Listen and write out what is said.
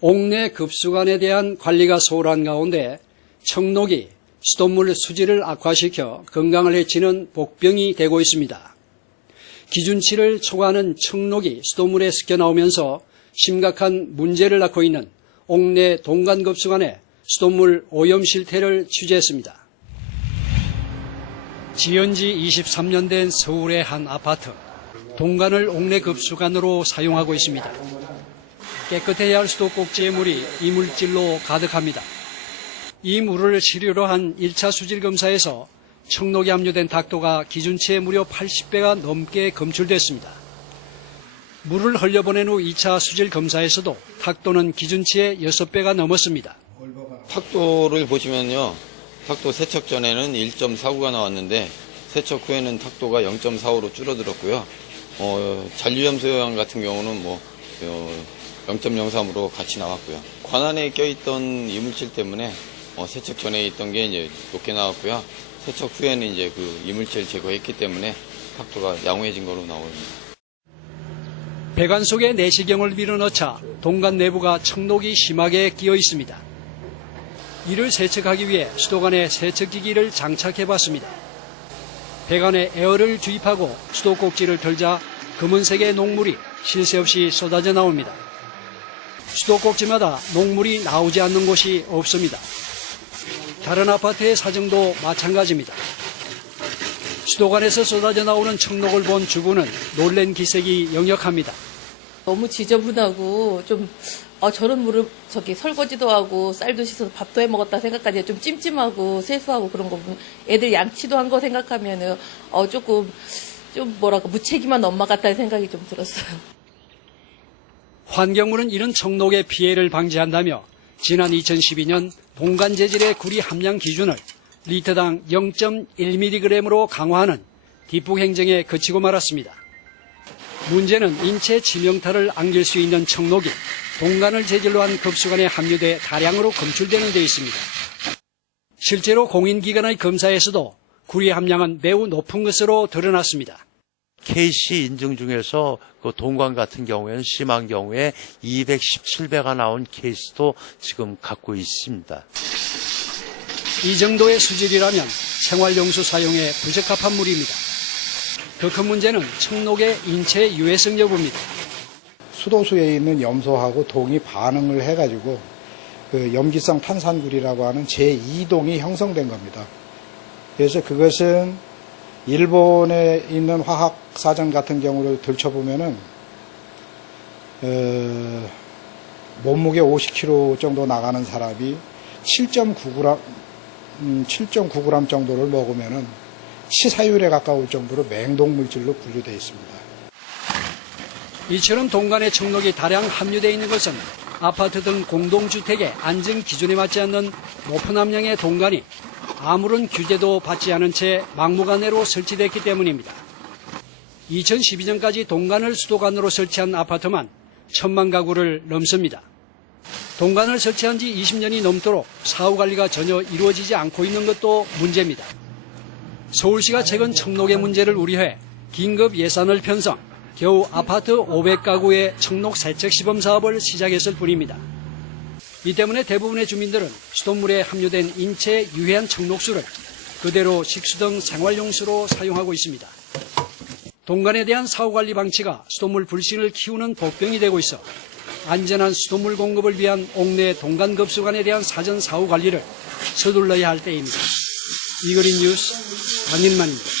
옥내 급수관에 대한 관리가 소홀한 가운데 청록이 수돗물 수질을 악화시켜 건강을 해치는 복병이 되고 있습니다. 기준치를 초과하는 청록이 수돗물에 섞여 나오면서 심각한 문제를 낳고 있는 옥내 동간급수관의 수돗물 오염 실태를 취재했습니다. 지은 지 23년 된 서울의 한 아파트. 동간을 옥내 급수관으로 사용하고 있습니다. 깨끗해야 할 수도꼭지의 물이 이물질로 가득합니다. 이 물을 시료로 한 1차 수질 검사에서 청록이 함유된 탁도가 기준치의 무려 80배가 넘게 검출됐습니다. 물을 흘려보낸 후 2차 수질 검사에서도 탁도는 기준치의 6배가 넘었습니다. 탁도를 보시면요. 탁도 세척 전에는 1.49가 나왔는데 세척 후에는 탁도가 0.45로 줄어들었고요. 잔류염소 요양 같은 경우는 0.03으로 같이 나왔고요. 관안에 껴있던 이물질 때문에 세척 전에 있던 게 이제 높게 나왔고요. 세척 후에는 이제 그 이물질 제거했기 때문에 탁도가 양호해진 걸로 나옵니다. 배관 속에 내시경을 밀어넣자 동간 내부가 청록이 심하게 끼어 있습니다. 이를 세척하기 위해 수도관에 세척기기를 장착해봤습니다. 배관에 에어를 주입하고 수도꼭지를 털자 검은색의 녹물이 쉴 새 없이 쏟아져 나옵니다. 수도꼭지마다 녹물이 나오지 않는 곳이 없습니다. 다른 아파트의 사정도 마찬가지입니다. 수도관에서 쏟아져 나오는 청록을 본 주부는 놀란 기색이 역력합니다. 너무 지저분하고 좀 저런 물을 설거지도 하고 쌀도 씻어서 밥도 해 먹었다 생각하니 좀 찜찜하고 세수하고 그런 거 보면 애들 양치도 한 거 생각하면은 조금 좀 무책임한 엄마 같다는 생각이 좀 들었어요. 환경부는 이런 청록의 피해를 방지한다며 지난 2012년 동간 재질의 구리 함량 기준을 리터당 0.1mg으로 강화하는 뒷북 행정에 그치고 말았습니다. 문제는 인체 치명타를 안길 수 있는 청록이 동간을 재질로 한 급수관에 함유돼 다량으로 검출되는 데 있습니다. 실제로 공인기관의 검사에서도 구리 함량은 매우 높은 것으로 드러났습니다. KC 인증 중에서 그 동간 같은 경우에는 심한 경우에 217배가 나온 케이스도 지금 갖고 있습니다. 이 정도의 수질이라면 생활용수 사용에 부적합한 물입니다. 더 큰 문제는 청록의 인체 유해성 여부입니다. 수도수에 있는 염소하고 동이 반응을 해가지고 그 염기성 탄산구리라고 하는 제2동이 형성된 겁니다. 그래서 그것은 일본에 있는 화학사전 같은 경우를 들춰보면은 몸무게 50kg 정도 나가는 사람이 7.9g 정도를 먹으면은 치사율에 가까울 정도로 맹독물질로 분류되어 있습니다. 이처럼 동간에 청록이 다량 함유되어 있는 것은 아파트 등 공동주택의 안전 기준에 맞지 않는 높은 함량의 동간이 아무런 규제도 받지 않은 채 막무가내로 설치됐기 때문입니다. 2012년까지 동간을 수도관으로 설치한 아파트만 1000만 가구를 넘습니다. 동간을 설치한 지 20년이 넘도록 사후 관리가 전혀 이루어지지 않고 있는 것도 문제입니다. 서울시가 최근 청록의 문제를 우려해 긴급 예산을 편성, 겨우 아파트 500가구의 청록 세척 시범 사업을 시작했을 뿐입니다. 이 때문에 대부분의 주민들은 수돗물에 함유된 인체 유해한 청록수를 그대로 식수 등 생활용수로 사용하고 있습니다. 동간에 대한 사후관리 방치가 수돗물 불신을 키우는 복병이 되고 있어 안전한 수돗물 공급을 위한 옥내 동간급수관에 대한 사전 사후관리를 서둘러야 할 때입니다. 이그린 뉴스 강인만입니다.